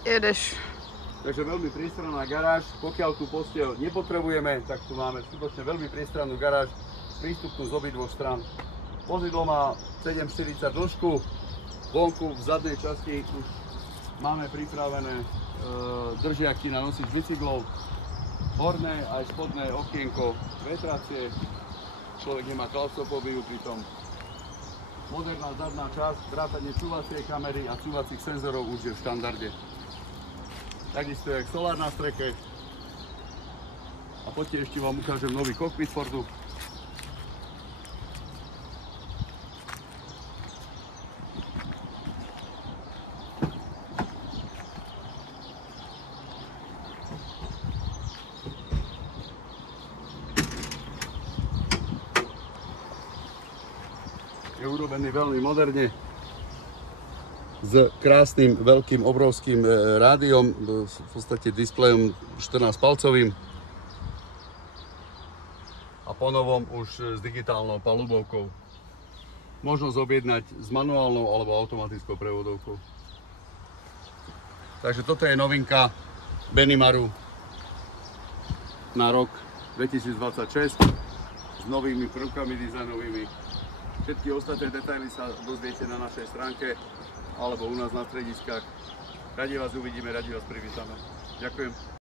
Jedeš. Takže veľmi priestranná garáž, pokiaľ tú posteľ nepotrebujeme, tak tu máme skutočne veľmi priestrannú garáž, prístupnú z obidvoch strán. Vozidlo má 7,40 dĺžku, vonku v zadnej časti už máme pripravené držiaky na nosič bicyklov, horné aj spodné okienko, vetracie, človek nemá klaustrofóbiu pri tom. Moderná zadná časť, vrátanie cúvacej kamery a cúvacích senzorov už je v štandarde. Takisto je solár na streche. A poďte ešte vám ukážem nový kokpit Fordu. Je urobený veľmi moderne, s krásnym, veľkým, obrovským rádiom, v podstate displejom 14-palcovým a ponovom už s digitálnou palubovkou. Možnosť objednať s manuálnou alebo automatickou prevodovkou. Takže toto je novinka Benimaru na rok 2026 s novými prvkami dizajnovými. Všetky ostatné detaily sa dozviete na našej stránke alebo u nás na strediskách. Radi vás uvidíme, radi vás privítame. Ďakujem.